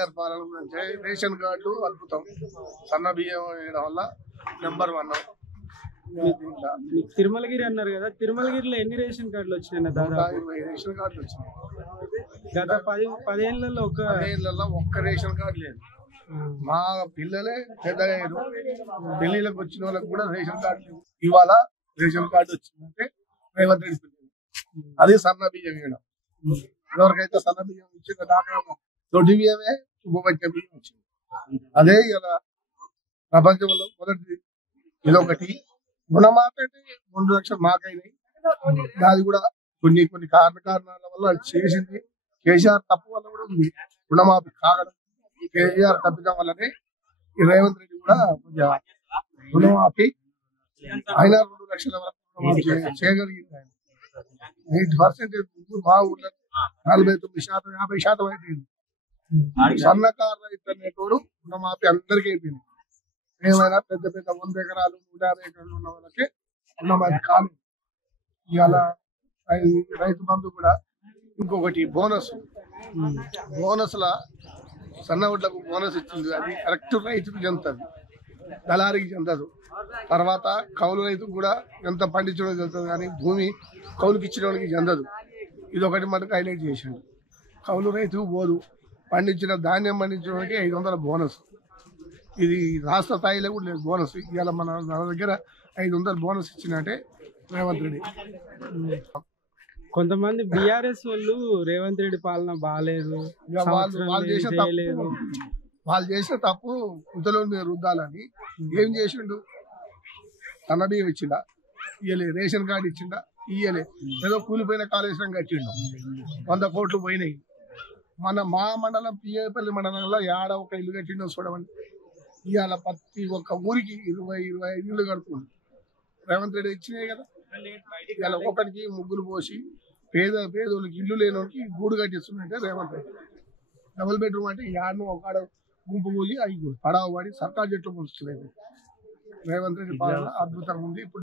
కేసీఆర్ పాలన అంటే రేషన్ కార్డులు అద్భుతం. సన్న బియ్యం వేయడం వల్ల నెంబర్ 1. తిరుమలగిరి అన్నారు కదా, తిరుమలగిరిలో ఎన్ని రేషన్ కార్డులు వచ్చినాయి? దాదాపు 20 రేషన్ కార్డులు వచ్చినాయి. గత 10 ఏళ్లలో ఒక్క రేషన్ కార్డు లేదు. మా పిల్లలే పెద్దగా పెళ్లిళ్ళకి వచ్చిన వాళ్ళకి కూడా రేషన్ కార్డు లేదు. ఇవాళ రేషన్ కార్డు వచ్చిందంటే రేవంత్ రెడ్డి పిల్లలు. అది సన్న బియ్యం వేయడం. ఎవరికైతే సన్న బియ్యం ఇచ్చిందో నాకు దొడ్డి బియ్యమే ఉపపచ్చ బియ్యం వచ్చింది. అదే ఇలా ప్రపంచంలో మొదటి ఇదొకటి. రుణమాఫీ అంటే 2 లక్షలు మాకైనాయి. అది కూడా కొన్ని కారణాల వల్ల చేసింది. కేసీఆర్ తప్పు వల్ల కూడా ఉంది రుణమాఫీ కాగడం. కేసీఆర్ తప్పిదం వల్లనే రేవంత్ రెడ్డి కూడా కొంచెం రుణమాఫీ అయినా 2 లక్షల వరకు చేయగలిగింది. ఆయన 8% మా ఊళ్ళో 49%, 50% అయిపోయింది. సన్నకారు రైతు అనేటోడు రుణమాఫీ అందరికీ అయిపోయింది. ఏమైనా పెద్ద 100 ఎకరాలు 150 ఎకరాలు ఉన్న వాళ్ళకి రుణమాఫీ కాదు. ఇవాళ రైతు బంధు కూడా ఇంకొకటి బోనస్ లా సన్న వడ్లకు బోనస్ ఇచ్చింది. అది కరెక్ట్ రైతుకు చెందుతుంది, దళారికి చెందదు. తర్వాత కౌలు రైతుకు కూడా ఎంత పండించడం చెందుతుంది, కానీ భూమి కౌలుకి ఇచ్చిన వాళ్ళకి చెందదు. ఇది ఒకటి మనకు హైలైట్ చేసిండు. కౌలు రైతుకు పోదు, ధాన్యం పండించిన వాళ్ళకి 500 బోనస్. ఇది రాష్ట్ర స్థాయిలో కూడా లేదు బోనస్. ఇవాళ మన దగ్గర 500 బోనస్ ఇచ్చినట్టే రేవంత్ రెడ్డి. కొంతమంది బీఆర్ఎస్ వాళ్ళు రేవంత్ రెడ్డి పాలన బాగాలేదు, వాళ్ళు చేసిన తప్పు ఉత్తలో మీద రుద్దాలని ఏం చేసిండు? సన్న బియ్యం ఇచ్చిండా? ఇయ్యలే. రేషన్ కార్డు ఇచ్చిండా? ఇయ్యలే. ఏదో కూలిపోయిన కాళేశ్వరం కట్టిండు, 100 కోట్లు పోయినాయి. మా మండలం పిఏపల్లి మండలంలో ఏడ ఒక ఇల్లు కట్టిండో చూడమని. ఇవాళ ప్రతి ఒక్క ఊరికి 20-25 ఇల్లు కడుతుంది రేవంత్ రెడ్డి ఇచ్చినాయి కదా. ఇవాళ ఒక్కొక్కరికి ముగ్గులు పోసి పేదోళ్ళకి ఇల్లు లేనోళ్ళకి గూడు కట్టిస్తుందంటే రేవంత్ రెడ్డి. డబుల్ బెడ్రూమ్ అంటే యాడ్ను ఒక గుంపు కూలి 5 పడావ పడి సర్కార్ జట్లు పులుస్తున్నాయి. రేవంత్ రెడ్డి పాలన అద్భుతంగా ఉంది. ఇప్పుడు